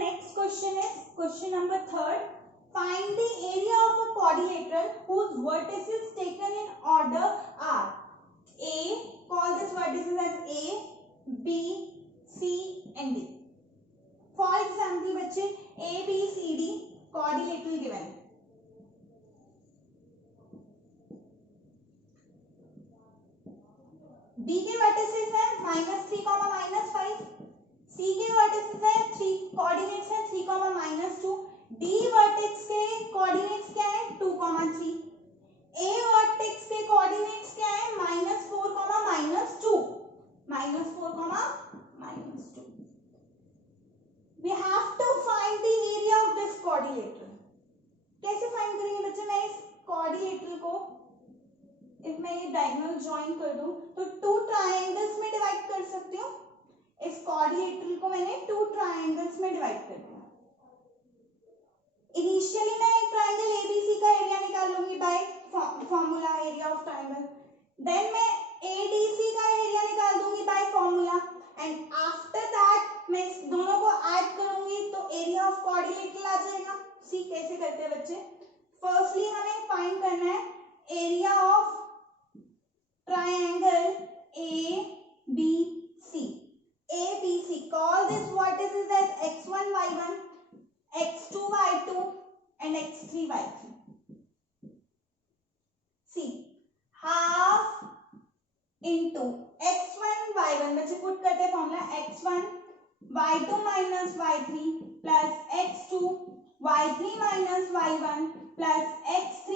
next question is question number 3rd. Find the area of a quadrilateral whose vertices taken in order are A. Call these vertices as A, B, C and D. For example, बच्चे A, B, C, D quadrilateral given. B के vertices है -3, -5. C के vertices है 3, coordinates है 3, -2. D vertex के coordinates क्या है 2, 3. A vertex के coordinates क्या है -4, -2. -4, -2. We have to find the area of this quadrilateral. कैसे फाइंड करेंगे बच्चे? मैं इस quadrilateral को if मैं ये डायगोनल ज्वाइन कर दूं तो 2 ट्रायंगल्स में डिवाइड कर सकती हूँ. इस quadrilateral को मैंने 2 ट्रायंगल्स में डिवाइड कर दिया. इनिशियली मैं एक ट्रायंगल ABC का एरिया निकाल लूंगी by formula area of triangle. Then मैं ADC का एरिया निकाल दूंगी by formula and after that मैं इस दोनों को ऐड करूंगी तो एरिया ऑफ क्वाड्रिलेटरल आ जाएगा. सी कैसे करते हैं बच्चे? फर्स्टली हमें फाइंड करना है area of triangle ABC. ABC, call this vertices as x1, y1, x2, y2 and x3, y3. See, half into x1, y1, बच्चे पुट करते हैं formula x1, y2 minus y3 plus x2, y3 minus y1 plus x3,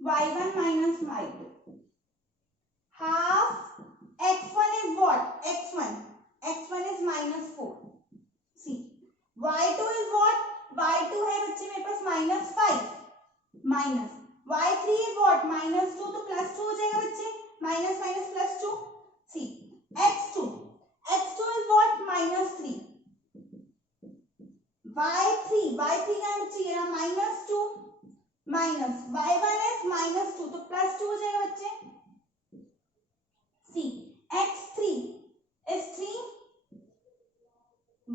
y1 minus y2. Half x1 is what? x1 is -4. See, y2 is what? y2 है बच्चे मेरे पास -5 minus. y3 is what? -2 तो +2 हो जाएगा बच्चे. Minus +2. See, x2 is what? -3. y3 क्या है बच्चे? ये रहा -2 माइनस y1 is -2 तो +2 हो जाएगा बच्चे. See, x3 is 3.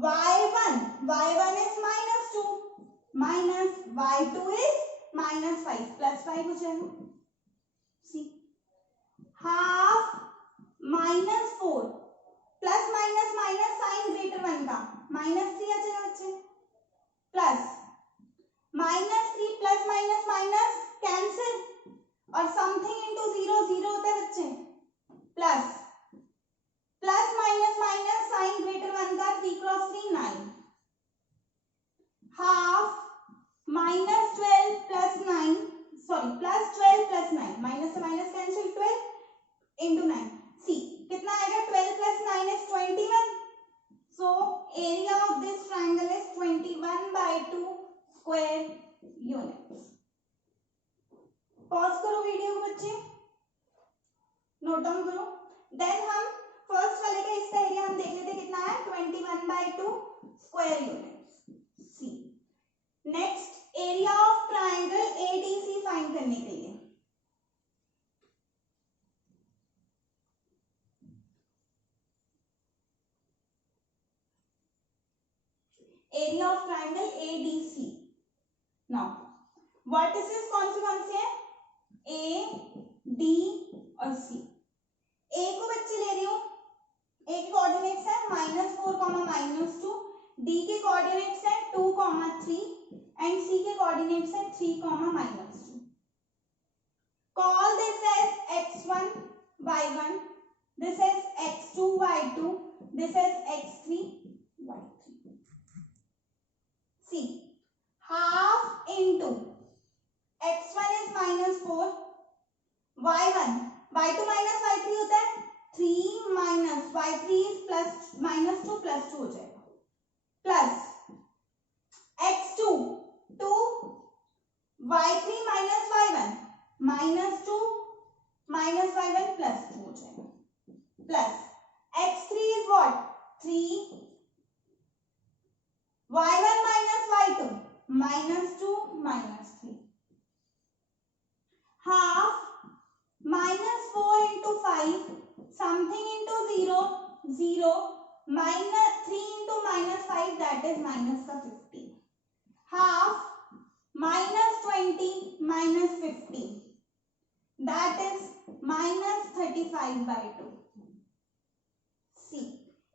y1 is -2 minus y2 is -5 +5 हो जाएगा. See, half -4 plus minus sign greater 1 का -3 आ जाएगा बच्चे. प्लस -3 प्लस माइनस कैंसिल और समथिंग इनटू 0 होता है बच्चे. प्लस माइनस साइन ग्रेटर 1 का 3 × 3 9. हाफ -12 प्लस 9 माइनस से माइनस कैंसिल 12 इंटू 9. सी कितना आएगा? 12 plus 9 is 21. So area of this triangle is 21/2 square units. Pause करो वीडियो को बच्चे, नोट डाउन करो. देन हम फर्स्ट वाले का इसका एरिया हम देख लेते कितना है 21/2 square units. See next area of triangle ADC find करने के लिए area of triangle ADC. Now vertices कौन से हैं? A, D और C. A को बच्चे ले रही हूँ. A के कोऑर्डिनेट्स है -4, -2. D के कोऑर्डिनेट्स है 2, 3 एंड C के कोऑर्डिनेट्स है 3, -2. Call this as x1, y1. This is x2, y2. This is x3, y3. See, half into x1 is -4, y2 minus y3 होता है 3 minus y3 is -2 +2 हो जाएगा. Plus x2 2 y3 minus y1 -2 minus y1 +2 हो जाएगा. Plus x3 is what? 3 y1 minus y2 -2 -3. Half -4 into 5 something into 0 0 -3 into -5 that is minus का 15, half -20 -15, that is -35/2. सी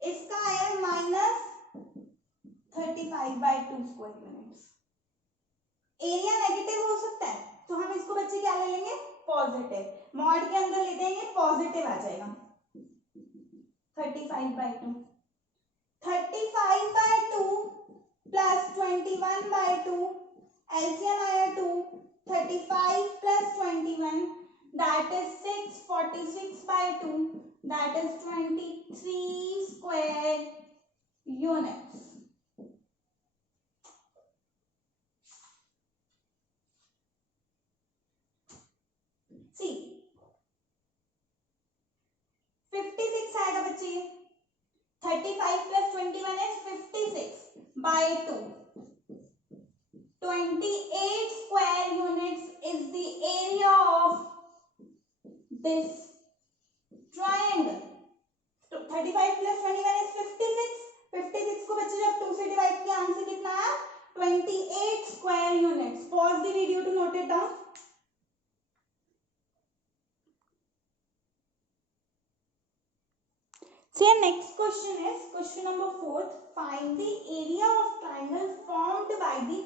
इसका है -35/2 square units. Area negative हो सकता है तो हम इसको बच्चे क्या ले लेंगे, पॉजिटिव। मॉड के अंदर लेते हैं पॉजिटिव आ जाएगा 35/2। 35/2 प्लस 21/2, एलसीएम आया 2, 35 plus 21 that is 6, 46/2 that is 23 square units. See 56 आएगा बच्चे, 35 plus 21 is 56/2. 28 square units is the area of this triangle. तो 35 plus 21 is 56. 56 को बच्चे जब 2 से डिवाइड किया आंसर कितना है, 28 square units. Pause the video to note it down. So your next question is question number 4. Find the area of triangle formed by the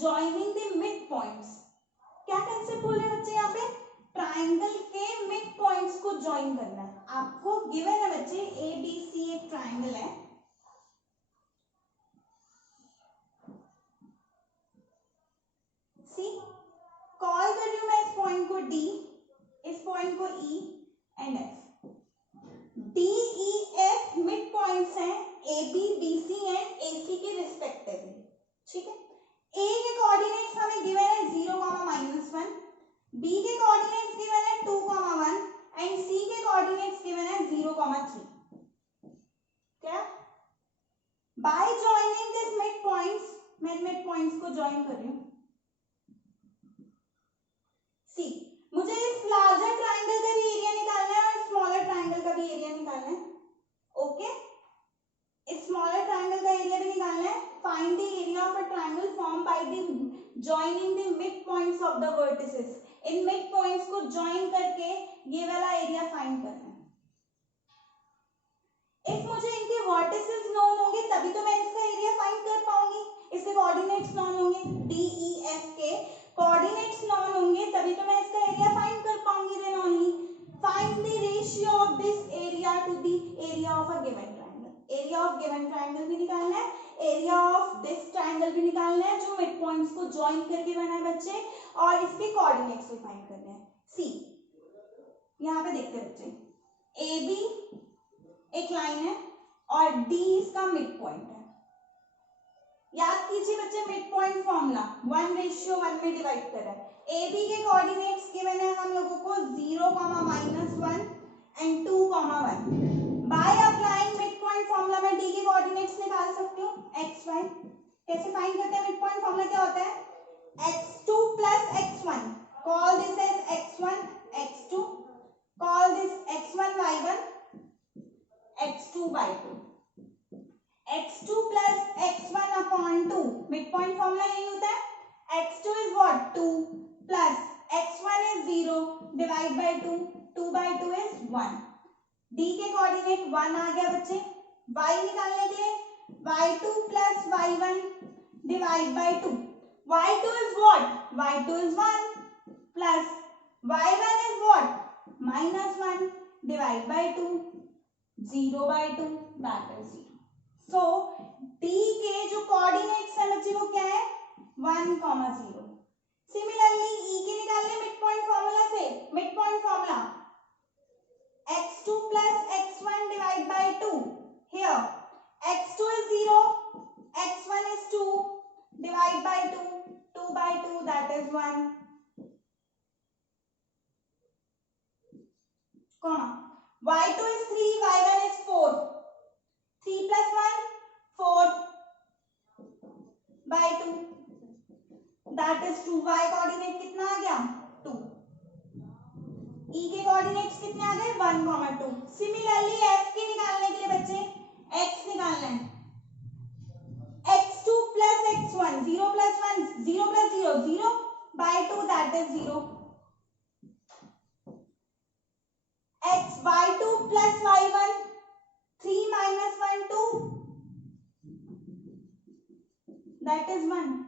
joining the midpoints. क्या concept बोल रहे हैं बच्चे, यहाँ पे ट्राइंगल के मिड पॉइंट्स को join करना है। आपको गिवन है बच्चे ABC एक ट्राइंगल है, सी कॉल कर रही हूं मैं इस पॉइंट को D, इस पॉइंट को E and F। DEF mid points हैं AB, BC एंड AC के रिस्पेक्टिवली, ठीक है। A के कोऑर्डिनेट्स हमें गिवन है 0, -1, B के कोऑर्डिनेट्स गिवन है 2, 1 एंड C के कोऑर्डिनेट्स गिवन है 0, 3। क्या bye joining this mid points, मैं मिड पॉइंट्स को ज्वाइन कर रही हूं। सी मुझे इस लार्जर ट्राइंगल का भी एरिया निकालना है और स्मॉलर ट्राइंगल का भी एरिया निकालना है। ओके, इस स्मॉलर ट्राइंगल का एरिया भी निकालना है। Find the area of a triangle form by the joining the mid points of the vertices. In mid points को ज्वाइन करके ये वाला एरिया फाइंड करना है। इफ मुझे इनके वर्टिसेस नोन होंगे तभी तो मैं इसका एरिया फाइंड कर पाऊंगी। इसके कोऑर्डिनेट्स नोन होंगे, DEF के कोऑर्डिनेट्स नोन होंगे तभी तो मैं इसका एरिया फाइंड कर पाऊंगी। Then only find the ratio of this area to the area of a given triangle. Area of given triangle भी निकालना है, एरिया ऑफ दिस ट्रायंगल भी निकालना है जो मिड पॉइंट्स को ज्वाइन करके बना है बच्चे, और इसके कोऑर्डिनेट्स भी फाइंड करने हैं। सी यहाँ पे देखते हैं बच्चे, AB एक लाइन है और D इसका मिड पॉइंट है। याद कीजिए बच्चे मिड पॉइंट फॉर्मूला 1:1 में डिवाइड कर रहा है। AB के कोऑर्डिनेट्स गिवन है हम लोगों को 0, -1 and 2, 1। By applying mid point formula में D के कोऑर्डिनेट्स निकाल सकती हूँ XY। कैसे फाइंड करते हैं मिड पॉइंट फॉर्मूला, क्या होता है x2 + x1, call this as x1 x2, call this x1 y1 x2 y2, x2 + x1/2। Mid point formula यही होता है। x2 is what 2 plus x1 is 0 divide by 2, 2/2 is 1। D के coordinate 1 आ गया बच्चे। y निकालने के लिए y2 + y1 divide by 2, y2 is what y2 is 1 plus y1 is what -1 divide by 2, 0/2 that is 0। So D के जो coordinates है बच्चे वो क्या है 1, 0। सिमिलरली E के निकालने मिड पॉइंट फॉर्मूला से, mid point formula x2 + x1 divide by 2। Here x2 is 0, x1 is 2 divide by 2, 2/2 that is 1, comma y2 is 3, y1 is 4, 3 + 1 4/2 that is 2। y coordinate कितना आ गया 2। E के coordinates कितने आ गए 1, 2। Similarly F के निकालने के लिए बच्चे x निकालना है, x2 0 plus 1, 0 plus 0, 0 by 2, that is 0. X, y2 plus y1, 3 minus 1, 2, that is 1.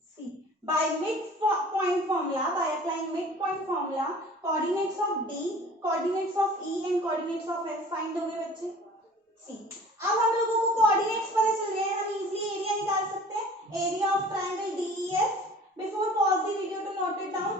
See, by midpoint formula, by applying midpoint formula, coordinates of D, coordinates of E and coordinates of F find होंगे बच्चे. See, अब हम लोगों को coordinates पता चल गए हैं, हम easily area निकाल सकते हैं. Area of triangle DEF. Before pause the video to note it down.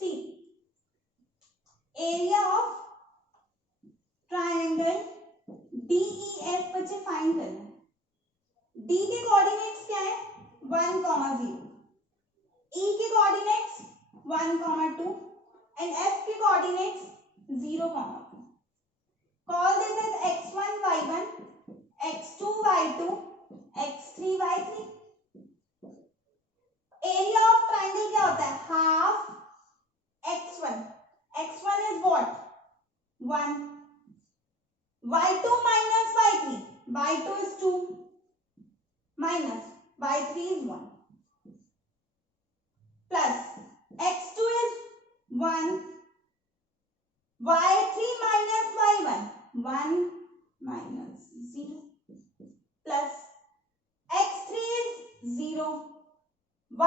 See, area of triangle DEF बच्चे find करना है. D के coordinates क्या है? 1, 0. E के coordinates 1, 2 and F के coordinates 0, 1. Call this as x1, y1, x2, y2, x3, y3. Area of triangle क्या होता है? Half x1. x1 is what? 1. y2 minus y3. y2 is 2 minus y3 is 1. Plus x2 is 1. y3 minus y1. 1 minus 0. Plus x3 is 0.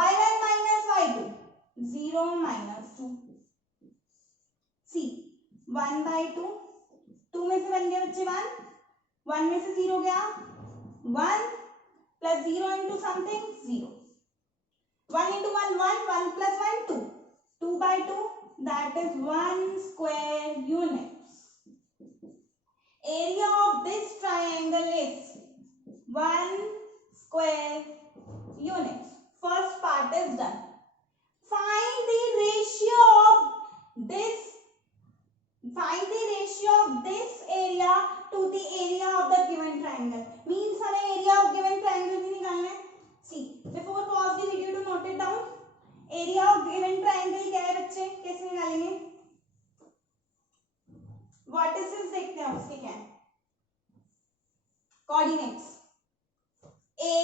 y1 minus y2. 0 minus 2. See, 1 by 2. 2 में से बन गया बच्चे 1. 1 में से 0 गया 1 plus 0 into something 0. 1 into 1 1. 1 plus 1 2. 2 by 2, that is 1 square units. Area of this triangle is 1 square units. First part is done. Find the ratio of this. Find the ratio of this area to the area of the given triangle. Means हमें area of given triangle भी निकालना है. See, before pause the video to note it down. Area of given triangle क्या है बच्चे? कैसे निकालेंगे? Vertices देखते हैं उसके क्या है. Coordinates. A,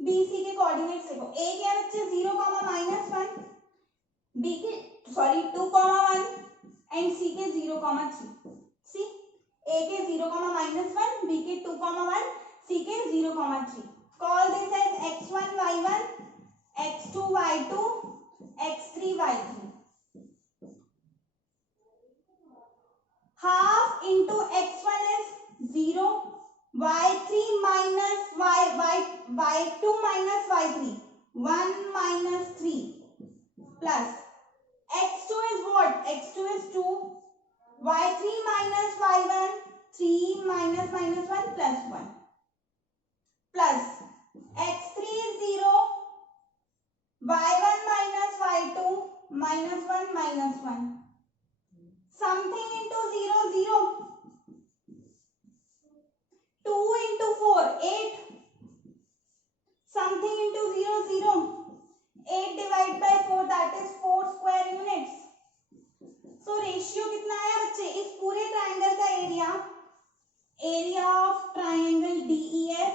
B, C के coordinates देखो. A क्या है बच्चे? 0, -1. B के 2, 1 and C के 0, 3. See, A के 0, -1, B के 2, 1, C के 0, 3. Call this as x1, y1, x2, y2, x3, y3. Half into x1 is 0, y3 minus y2 minus y3, 1 minus 3, plus x2 is what? x2 is 2, y3 minus y1, 3 minus 1 plus 1, plus x3 is 0, y1 minus y2 minus 1 minus 1. Something into 0, 0. 2 into 4, 8. Something into 0, 0. 8 divided by 4, that is 4 square units. So ratio कितना आया बच्चे? इस पूरे triangle का area of triangle DEF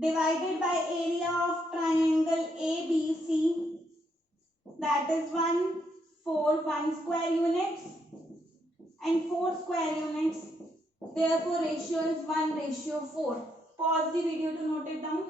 divided by area of triangle ABC, that is 1, 4, 1 square units and 4 square units. Therefore ratio is 1:4. Pause the video to note it down.